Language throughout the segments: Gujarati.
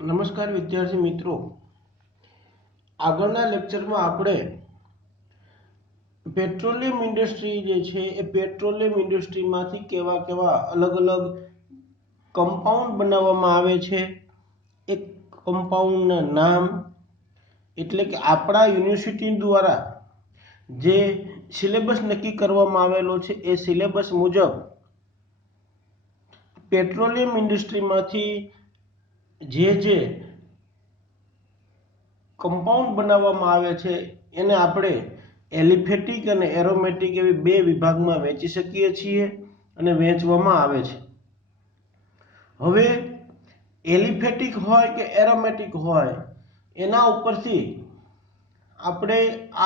નમસ્કાર વિદ્યાર્થી મિત્રો, આગળના લેક્ચરમાં આપણે પેટ્રોલિયમ ઇન્ડસ્ટ્રી જે છે એ પેટ્રોલિયમ ઇન્ડસ્ટ્રીમાંથી કેવા કેવા અલગ અલગ કમ્પાઉન્ડ બનાવવામાં આવે છે, એક કમ્પાઉન્ડના નામ એટલે કે આપણા યુનિવર્સિટી દ્વારા જે સિલેબસ નક્કી કરવામાં આવેલો છે એ સિલેબસ મુજબ પેટ્રોલિયમ ઇન્ડસ્ટ્રીમાંથી જે કમ્પાઉન્ડ બનાવવામાં આવે છે એને આપણે એલિફેટિક અને એરોમેટિક એવી બે વિભાગમાં વહેંચી શકીએ છીએ અને વહેંચવામાં આવે છે. હવે એલિફેટિક હોય કે એરોમેટિક હોય એના ઉપરથી આપણે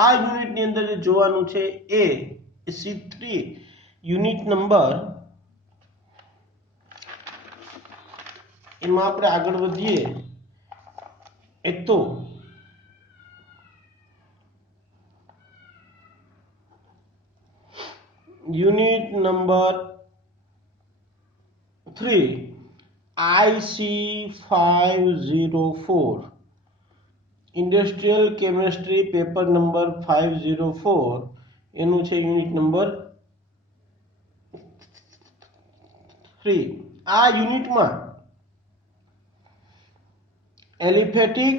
આ યુનિટની અંદર જે જોવાનું છે એ C3 યુનિટ નંબર એમાં આપણે આગળ વધીએ. એક તો unit number 3 IC504 industrial chemistry paper number 504 એનું છે યુનિટ નંબર 3. આ યુનિટમાં એલિફેટિક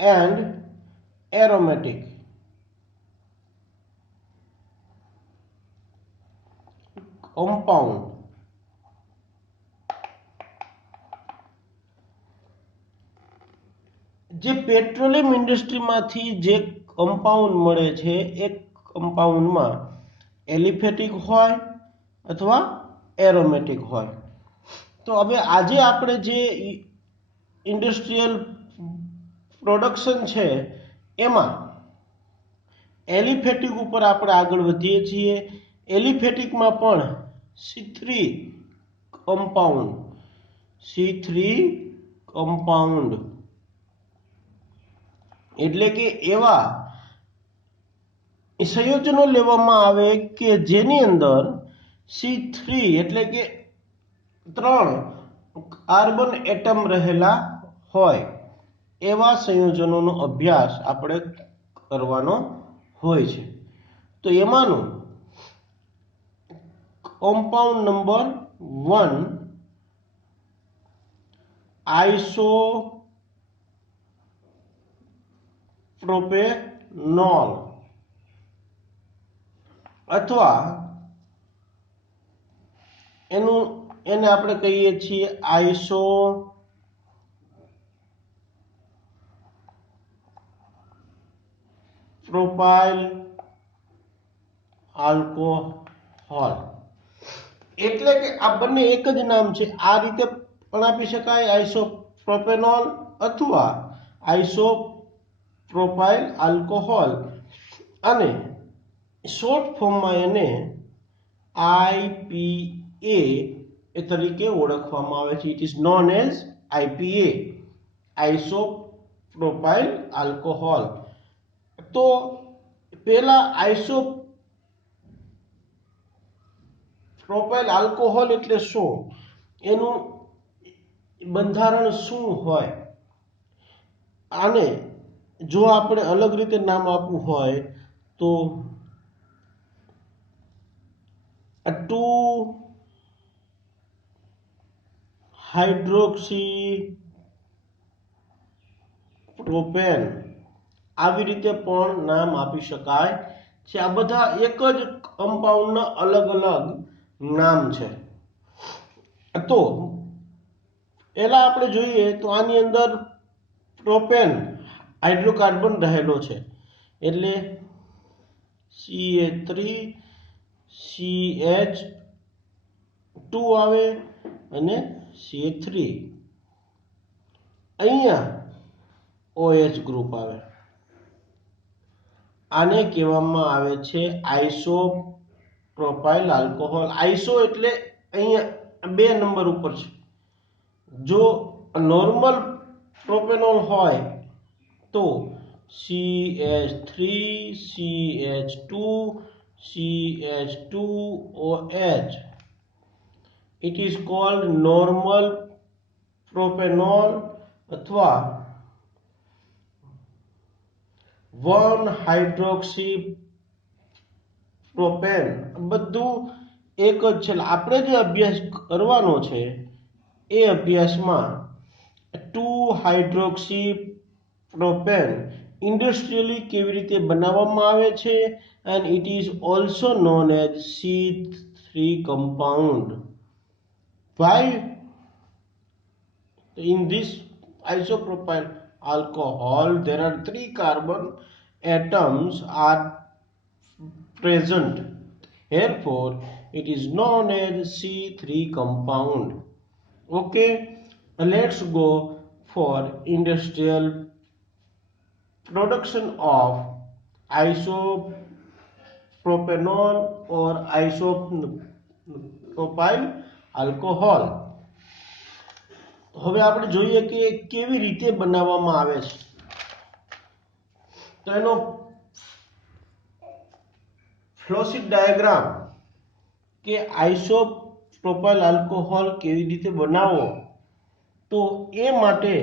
એન્ડ એરોમેટિક કમ્પાઉન્ડ જે પેટ્રોલિયમ ઇન્ડસ્ટ્રીમાંથી જે કમ્પાઉન્ડ મળે છે એ કમ્પાઉન્ડમાં એલિફેટિક હોય અથવા એરોમેટિક હોય. તો હવે આજે આપણે જે ઇન્ડસ્ટ્રીયલ પ્રોડક્શન છે એમાં એલિફેટિક ઉપર આપણે આગળ વધીએ છીએ. એલિફેટિકમાં પણ C3 કમ્પાઉન્ડ એટલે કે એવા સંયોજનો લેવામાં આવે કે જેની અંદર C3 એટલે કે 3 કાર્બન એટમ રહેલા હોય એવા સંયોજનોનો અભ્યાસ આપણે કરવાનો હોય છે. તો એમાંનું કમ્પાઉન્ડ નંબર 1 આઇસોપ્રોપેનોલ અથવા એને આપણે કહીએ છીએ આઇસોપ્રોપાઇલ આલ્કોહોલ. એટલે કે આ બંને એક જ નામ છે. આ રીતે પણ આપી શકાય આઇસોપ્રોપેનોલ અથવા આઇસોપ્રોપાઇલ આલ્કોહોલ, અને શોર્ટ ફોર્મમાં એને IPA તરીકે ઓળખવામાં આવે છે. It is known as IPA, isopropyl alcohol. તો પેલા આઇસોપ્રોપાઇલ આલ્કોહોલ એટલે શું, એનું બંધારણ શું હોય, આને જો આપણે અલગ રીતે નામ આપવું હોય તો 2-હાઇડ્રોક્સીપ્રોપેન આવી રીતે પણ નામ આપી શકાય છે. આ બધા એક જ કમ્પાઉન્ડના અલગ અલગ નામ છે. તો પહેલા આપણે જોઈએ તો આની અંદર પ્રોપેન હાઇડ્રોકાર્બન રહેલો છે એટલે CH3CH2 આવે અને CH3, અહીંયા OH ગ્રુપ આવે. આને કહેવામાં આવે છે આઇસોપ્રોપાઇલ આલ્કોહોલ. આઇસો એટલે અહીંયા 2 નંબર ઉપર છે. જો નોર્મલ પ્રોપેનોલ હોય તો CH3CH2CH2OH, it is called normal propanol અથવા 1 હાઇડ્રોક્સી પ્રોપેન. બધું એક જ છે. આપણે જે અભ્યાસ કરવાનો છે એ અભ્યાસમાં 2 હાઇડ્રોક્સી પ્રોપેન ઇન્ડસ્ટ્રીયલી કેવી રીતે બનાવવામાં આવે છે, and it is also known as C3 compound. Why? In this isopropyl alcohol there are 3 carbon atoms are present, therefore it is known as C3 compound. Okay, let's go for industrial production of isopropanol or isopropyl alcohol. હવે આપણે જોઈએ કે કેવી રીતે બનાવવામાં આવે છે. તો એનો ફ્લોશીટ ડાયાગ્રામ કે આઇસોપ્રોપાઇલ આલ્કોહોલ કેવી રીતે બનાવવો, તો એ માટે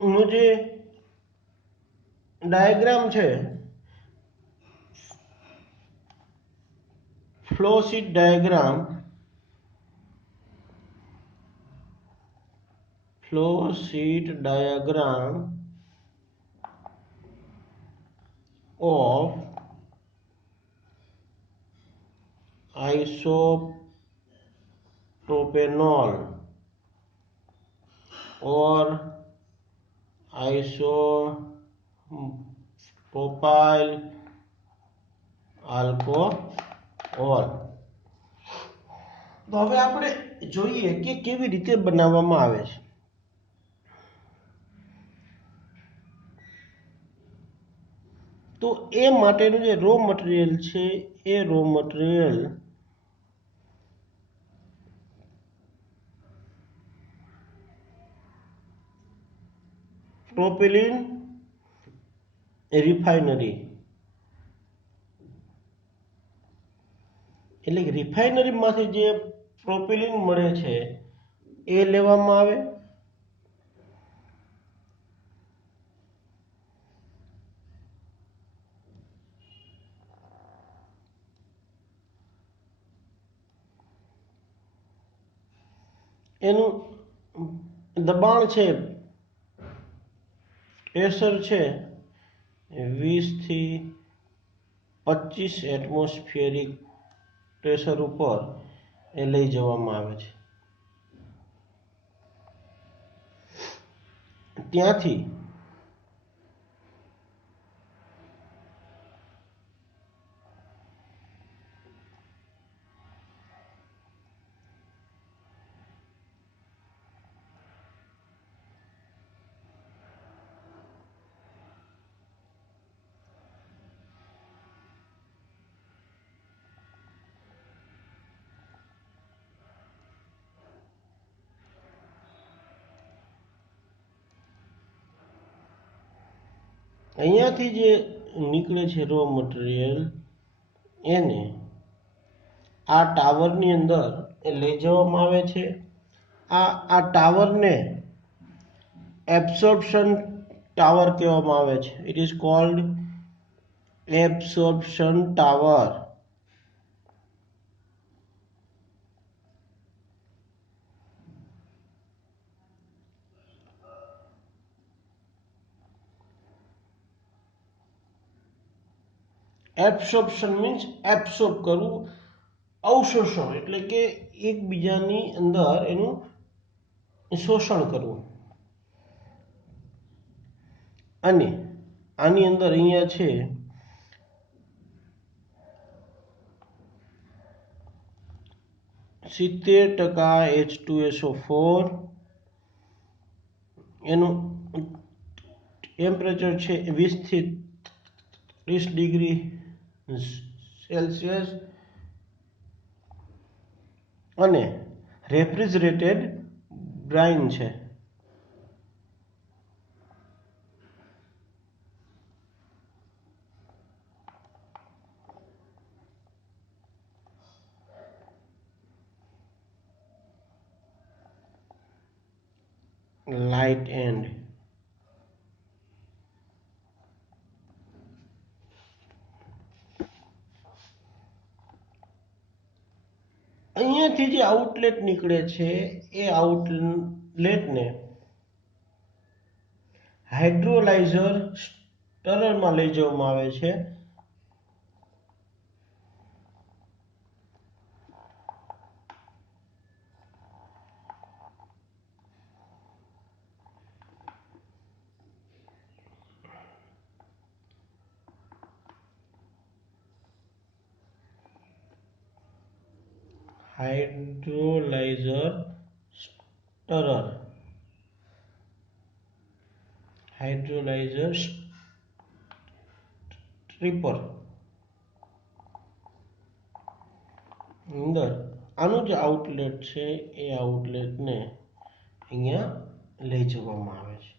નું જે ડાયાગ્રામ છે, ફ્લોશીટ diagram of isopropanol or isopropyl alcohol. તો હવે આપણે જોઈએ કે કેવી રીતે બનાવવામાં આવે છે. તો એ માટેનું જે રો મટીરિયલ છે એ રો મટીરિયલ પ્રોપિલિન રિફાઇનરી, એટલે કે રિફાઇનરીમાંથી જે પ્રોપિલિન મળે છે એ લેવામાં આવે. એનું દબાણ છે, પ્રેશર છે 20 થી 25 એટમોસ્ફિયરિક પ્રેશર ઉપર એ લઈ જવામાં આવે છે. ત્યાંથી અહીંયાથી જે નીકળે છે રો મટીરિયલ એને આ ટાવરની અંદર એ લઈ જવામાં આવે છે. આ ટાવરને એબ્સોર્પ્શન ટાવર કહેવામાં આવે છે. It is called absorption tower. Absorption means absorb કરવું, અવશોષણ એટલે કે એકબીજાની અંદર એનું શોષણ કરવું. અને આની અંદર અહીંયા છે 70% H2SO4, એનું ટેમ્પરેચર છે 20 થી 30 ડિગ્રી સેલ્સિયસ અને રેફ્રિજરેટેડ બ્રાઇન છે. right end. અહીંયાથી જે આઉટલેટ નીકળે છે એ આઉટલેટને હાઇડ્રોલાઇઝર સ્ટરરમાં લઈ જવામાં આવે છે. હાઇડ્રોલાઇઝર સ્ટ્રીપર અંદર આનું જે આઉટલેટ છે એ આઉટલેટને અહીંયા લઈ જવામાં આવે છે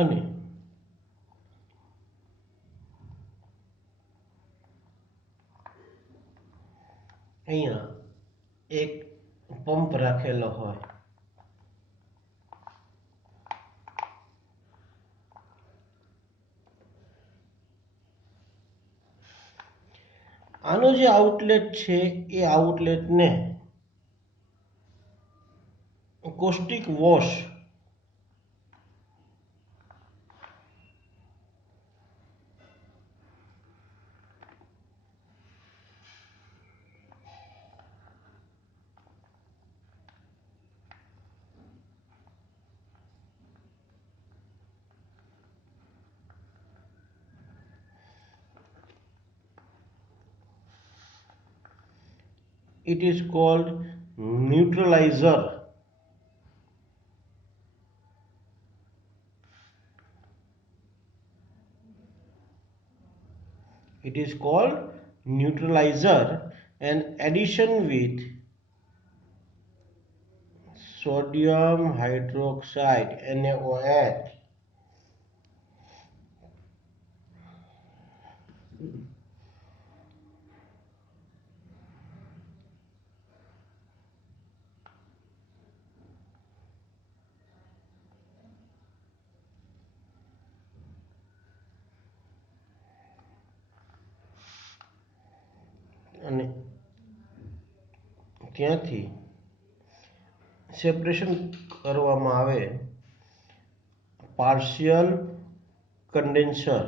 અને અહીંયા એક પંપ રાખેલો હોય. આનો જે આઉટલેટ છે એ આઉટલેટને caustic wash it is called neutralizer. It is called neutralizer and addition with sodium hydroxide NaOH અને ત્યાંથી સેપરેશન કરવામાં આવે પાર્શિયલ કન્ડેન્સર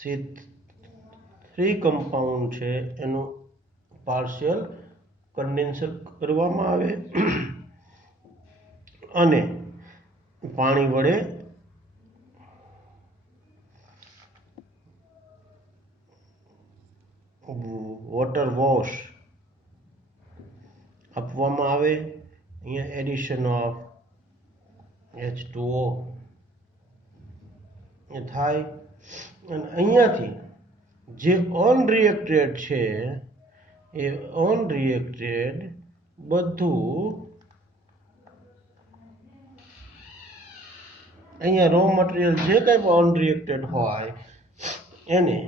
C3 કમ્પાઉન્ડ છે એનું પાર્શિયલ કન્ડેન્સર કરવામાં આવે અને પાણી વડે વોટર વોશ આપવામાં આવે. અહીંયા એડિશન ઓફ H2O એ થાય અને અહીંયાથી જે અનરિએક્ટેડ છે એ અનરિએક્ટેડ બધું અહીંયા રો મટીરિયલ જે કંઈ પણ અનરિએક્ટેડ હોય એને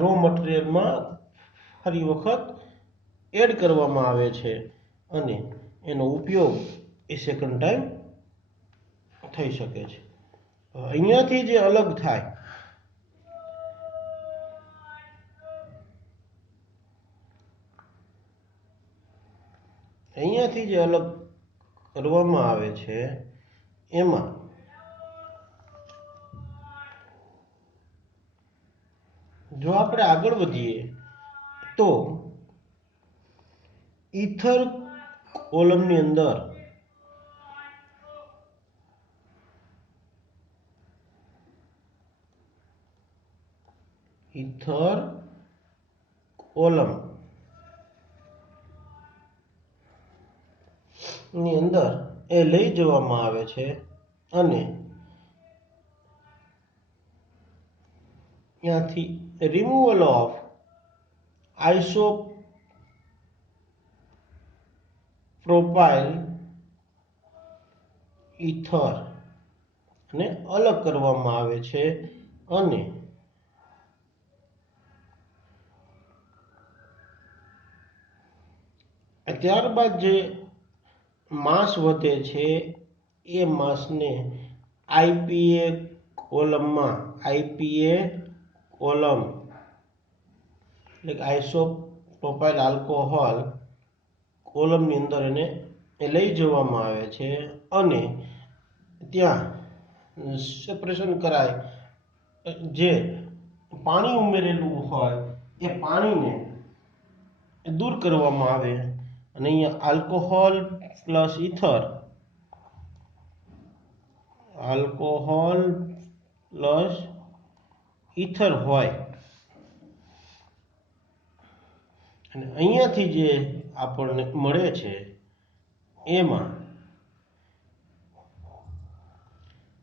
રો મટીરિયલમાં ફરી વખત એડ કરવામાં આવે છે અને એનો ઉપયોગ એ સેકન્ડ ટાઈમ થઈ શકે છે. અહીંયાથી જે અલગ થાય અહીંયાથી જે અલગ કરવામાં આવે છે એમાં જો આપણે આગળ વધીએ તો ઈથર કોલમની અંદર ઈથર કોલમ ની અંદર એ લઈ જવામાં આવે છે અને ત્યાંથી રિમૂવલ ઓફ આઇસોપ્રોપાઇલ ઈથર ને અલગ કરવામાં આવે છે અને ત્યારબાદ જે માસ વધે છે એ માસને આઈપીએ કોલમમાં કોલમ એટલે કે આઇસોપ્રોપાઇલ આલ્કોહોલ કોલમની અંદર એને લઈ જવામાં આવે છે અને ત્યાં સેપરેશન કરાય જે પાણી ઉમેરેલું હોય એ પાણીને દૂર કરવામાં આવે અને અહીંયા આલ્કોહોલ પ્લસ ઇથર હોય અને અહીંયાથી જે આપણને મળે છે એમાં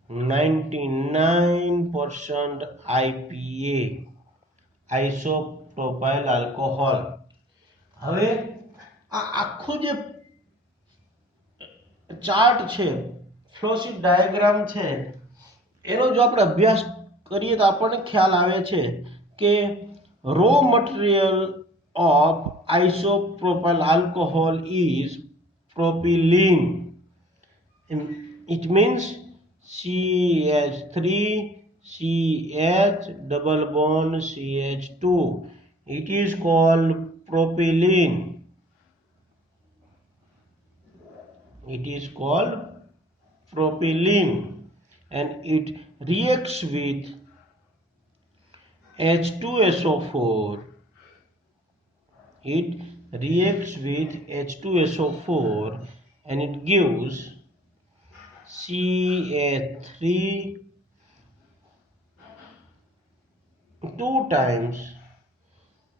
99% આઈપીએ આઇસોપ્રોપાઇલ આલ્કોહોલ. હવે આ આખું જે ચાર્ટ છે, ફ્લોશીટ ડાયાગ્રામ છે, એનો જો આપણે અભ્યાસ કરીએ તો આપણને ખ્યાલ આવે છે કે raw material of isopropyl alcohol is propylene. It means CH3 CH double bond CH2. It is called propylene. And it reacts with H2SO4. It reacts with H2SO4 and it gives CH3 2 times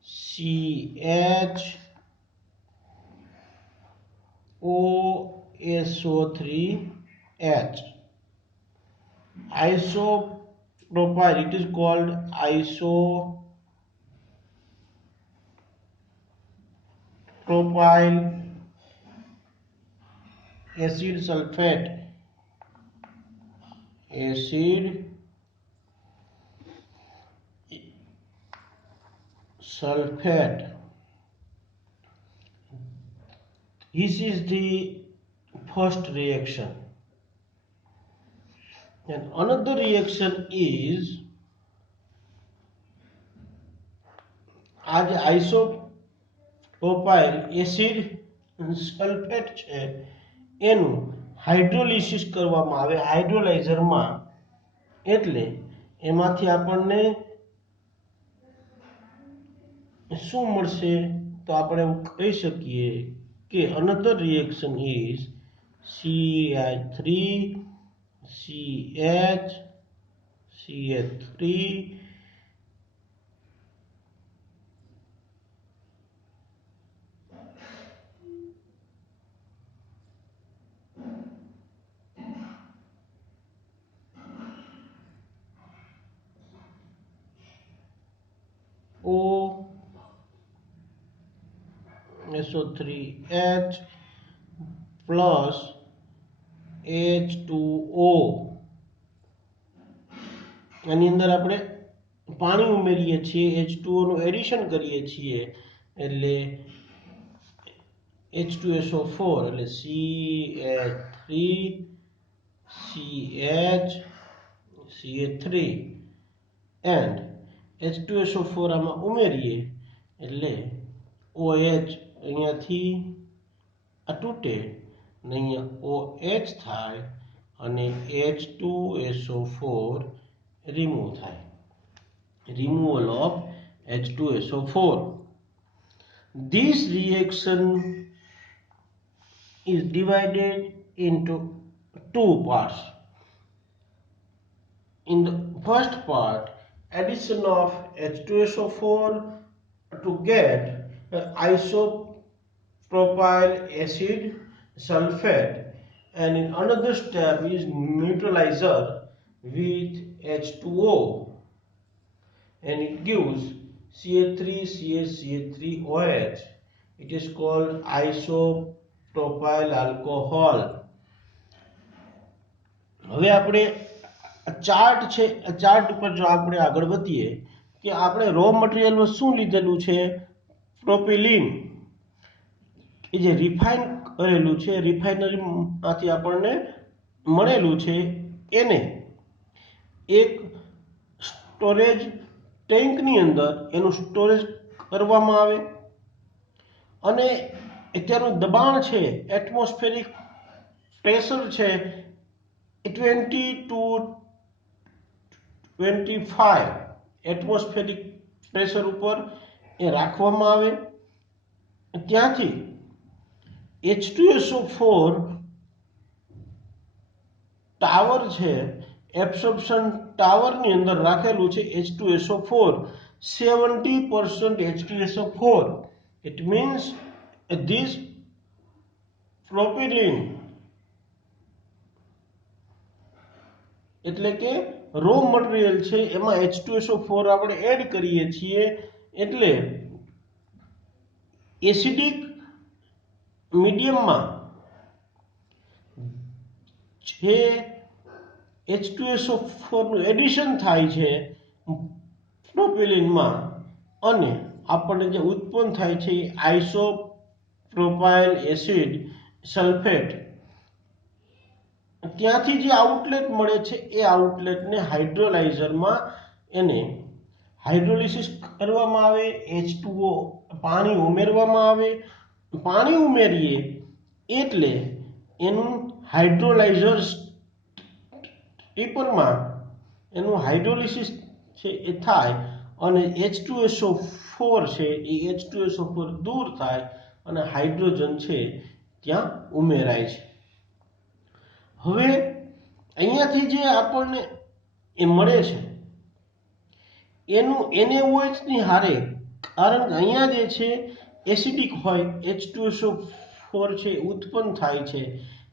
CHOSO3H. Isopropyl, it is called isopropyl acid sulfate. This is the first reaction. And another reaction is आज આઇસોપ્રોપાઇલ એસિડ સલ્ફેટ છે એનું હાઇડ્રોલિસિસ કરવામાં આવે હાઇડ્રોલાઇઝરમાં. એટલે એમાંથી આપણને શું મળશે તો આપણે એવું કહી શકીએ કે another reaction is CH3 CH3 SO3H plus H2O. આની અંદર આપણે પાણી ઉમેરીએ છીએ, H2O નું એડિશન કરીએ છીએ એટલે H2SO4 એટલે CH3 CH3 and H2SO4 આમાં ઉમેરીએ એટલે OH અહીંયાથી આ તૂટે અને અહીંયા OH થાય અને H2SO4 રિમૂવ થાય. Removal of H2SO4. This reaction is divided into two parts. In the first part, addition of H2SO4 to get isopropyl acid sulfate, and in another step is neutralizer with H2O and it gives CH3CH3OH. It is called isopropyl alcohol. હવે આપણે ચાર્ટ છે, ચાર્ટ ઉપર જો આપણે આગળ વધીએ કે આપણે રો મટીરિયલમાં શું લીધેલું છે, પ્રોપિલિન. એ જે રિફાઇન કરેલું છે, રિફાઇનરીમાંથી આપણને મળેલું છે, એને એક સ્ટોરેજ ટેન્કની અંદર એનું સ્ટોરેજ કરવામાં આવે અને અત્યારનું દબાણ છે, એટમોસ્ફેરિક પ્રેશર છે, 20 to 25 એટમોસ્ફેરિક પ્રેશર ઉપર એ રાખવામાં આવે. ત્યાંથી H2SO4 ટાવર છે, એબ્સોર્પ્શન ટાવરની અંદર રાખેલું છે H2SO4, 70% H2SO4. It means this propylene એટલે કે રો મટીરિયલ છે, એમાં H2SO4 આપણે એડ કરીએ છીએ એટલે એસિડિક મીડિયમમાં જે H2SO4 નું એડિશન થાય છે પ્રોપિલિનમાં અને આપણને જે ઉત્પન્ન થાય છે એ આઇસોપ્રોપાઇલ એસિડ સલ્ફેટ, ત્યાંથી જે આઉટલેટ મળે છે એ આઉટલેટને હાઇડ્રોલાઇઝરમાં એને હાઇડ્રોલિસિસ કરવામાં આવે, H2O પાણી ઉમેરવામાં આવે. પાણી ઉમેરીએ એટલે એનું હાઇડ્રોલાઇઝર સ્ટીપરમાં એનું હાઇડ્રોલિસિસ છે એ થાય અને H2SO4 છે એ H2SO4 દૂર થાય અને હાઇડ્રોજન છે ત્યાં ઉમેરાય છે. હવે અહીંયાથી જે આપણને એ મળે છે એનું NaOH ની હારે, કારણ કે અહીંયા જે છે એસિડિક હોય, H2SO4 છે ઉત્પન્ન થાય છે,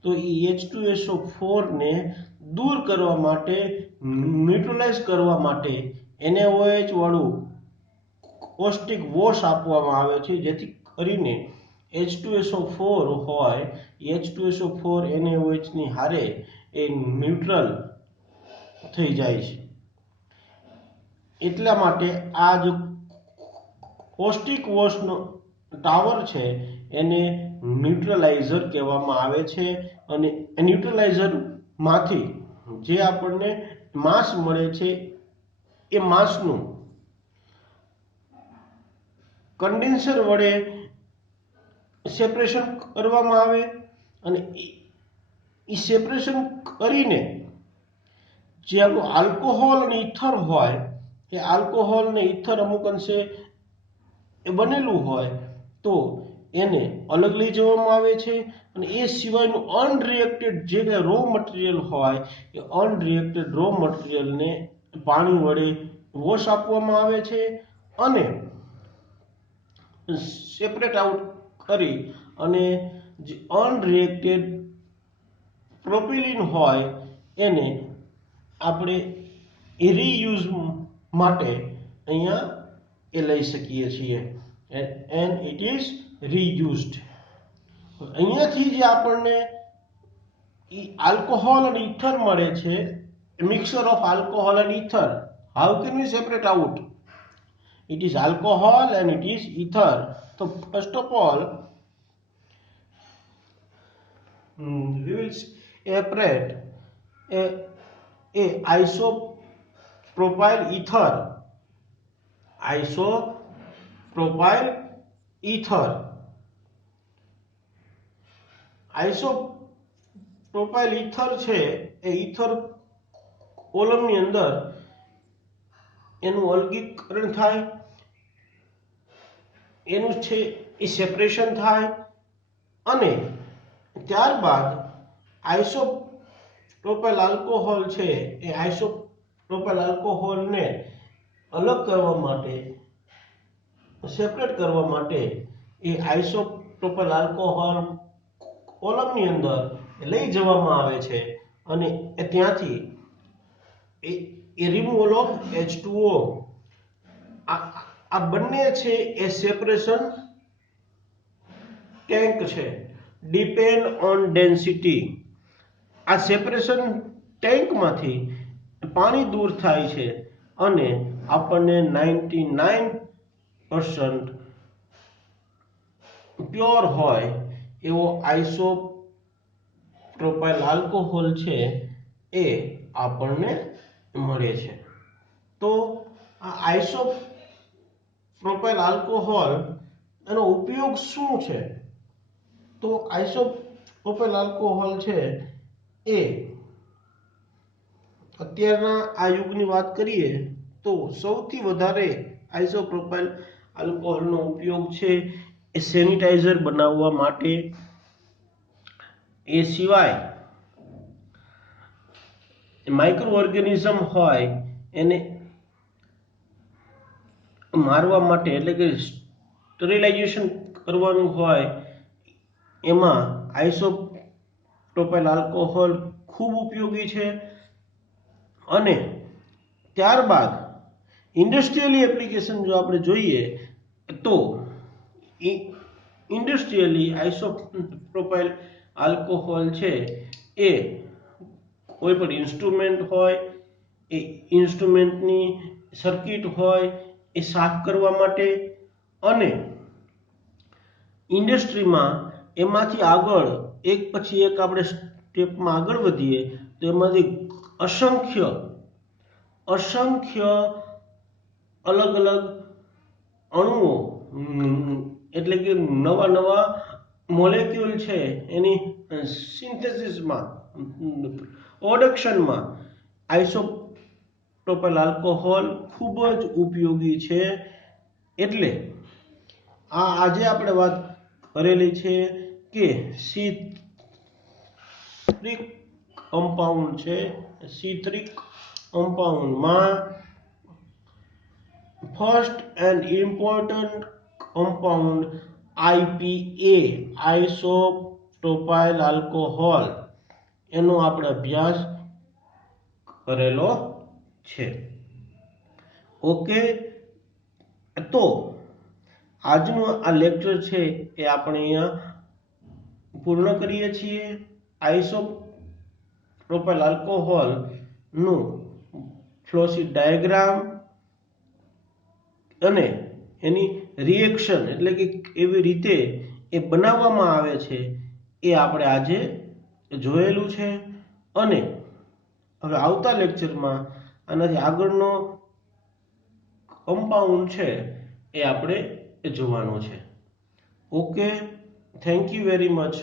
તો એ H2SO4 ને દૂર કરવા માટે, ન્યુટ્રલાઇઝ કરવા માટે NaOH વાળું કોસ્ટિક વોશ આપવામાં આવે છે, જેથી કરીને H2SO4 હોય, H2SO4 NaOH ની હારે એ ન્યુટ્રલ થઈ જાય છે. એટલા માટે આ જો કોસ્ટિક વોશનો ટાવર છે એને ન્યુટ્રલાઇઝર કહેવામાં આવે છે અને ન્યુટ્રલાઇઝરમાંથી જે આપણને માસ મળે છે એ માસનું કન્ડેન્સર વડે સેપરેશન કરવામાં આવે અને એ સેપરેશન કરીને જે આપણું આલ્કોહોલ અને ઇથર હોય એ આલ્કોહોલ ને ઇથર અમુક અંશે એ બનેલું હોય તો એને અલગ લઈ જવામાં આવે છે અને એ સિવાયનું અનરિએક્ટેડ જે રો મટીરિયલ હોય એ અનરિએક્ટેડ રો મટીરિયલને પાણી વડે વોશ આપવામાં આવે છે અને સેપરેટ આઉટ કરી અને જે અનરિએક્ટેડ પ્રોપિલિન હોય એને આપણે રીયુઝ માટે અહીંયા એ લઈ શકીએ છીએ and it is reused. અહીંયાથી જે આપણને આલ્કોહોલ અને ઇથર મળે છે, mixture of alcohol and ether. How can we separate out? It is alcohol and it is ether. So first of all we will separate a isopropyl ether, isopropyl ether. Isopropyl ether છે એ ઇથર કોલમની અંદર એનું અલગીકરણ થાય, એનું છે એ સેપરેશન થાય અને ત્યારબાદ આઇસોપ્રોપાઇલ આલ્કોહોલ છે એ આઇસોપ્રોપાઇલ આલ્કોહોલને અલગ કરવા માટે, સેપરેટ કરવા માટે એ આઇસોપ્રોપાઇલ આલ્કોહોલ કોલમની અંદર લઈ જવામાં આવે છે અને ત્યાંથી એ રિમૂવલ ઓફ H2O આ બંને છે એ સેપરેશન ટેન્ક છે, ડિપેન્ડ ઓન ડેન્સિટી. આ સેપરેશન ટેન્કમાંથી પાણી દૂર થાય છે અને આપણને 99% પ્યોર હોય એવો આઇસોપ્રોપાઇલ આલ્કોહોલ છે એ આપણને મળે છે. તો આ આઇસોપ્રોપાઇલ આલ્કોહોલ એનો ઉપયોગ શું છે? તો આઇસોપ્રોપાઇલ આલ્કોહોલ છે એ અત્યારના આ યુગની વાત કરીએ તો સૌથી વધારે આઇસોપ્રોપાઇલ આલ્કોહોલનો ઉપયોગ છે એ સેનિટાઈઝર બનાવવા માટે, એ સિવાય માઇક્રો ઓર્ગેનિઝમ હોય એને મારવા માટે, એટલે કે સ્ટરીલાઇઝેશન કરવાનું હોય એમાં આઇસોપ્રોપાઇલ આલ્કોહોલ ખૂબ ઉપયોગી છે. અને ત્યારબાદ ઇન્ડસ્ટ્રીયલી એપ્લિકેશન જો આપણે જોઈએ તો ઇન્ડસ્ટ્રીયલી આઇસોપ્રોપાઇલ આલ્કોહોલ છે એ કોઈ પણ ઇન્સ્ટ્રુમેન્ટ હોય, એ ઇન્સ્ટ્રુમેન્ટની સર્કિટ હોય એ સાફ કરવા માટે, અને ઇન્ડસ્ટ્રીમાં એમાંથી આગળ એક પછી એક આપણે સ્ટેપમાં આગળ વધીએ તો એમાંથી અસંખ્ય અલગ અલગ અણુઓ, એટલે કે નવા નવા મોલેક્યુલ છે એની સિન્થેસિસમાં, પ્રોડક્શનમાં આઇસોપ્રોપાઇલ આલ્કોહોલ ખૂબ જ ઉપયોગી છે. એટલે આજે આપણે વાત કરેલી છે કે C3 કમ્પાઉન્ડ છે, C3 કમ્પાઉન્ડમાં first and important compound IPA, isopropyl alcohol, એનો આપણે અભ્યાસ કરેલો છે. ઓકે, તો આજનું આ લેક્ચર છે એ આપણે અહીંયા પૂર્ણ કરીએ છીએ. આઇસોપ્રોપાઇલ આલ્કોહોલ નું ફ્લોશીટ ડાયાગ્રામ અને એની રિએક્શન, એટલે કે કેવી રીતે એ બનાવવામાં આવે છે એ આપણે આજે જોયેલું છે. અને હવે આવતા લેક્ચરમાં આનાથી આગળનો કમ્પાઉન્ડ છે એ આપણે જોવાનો છે. Okay, thank you very much.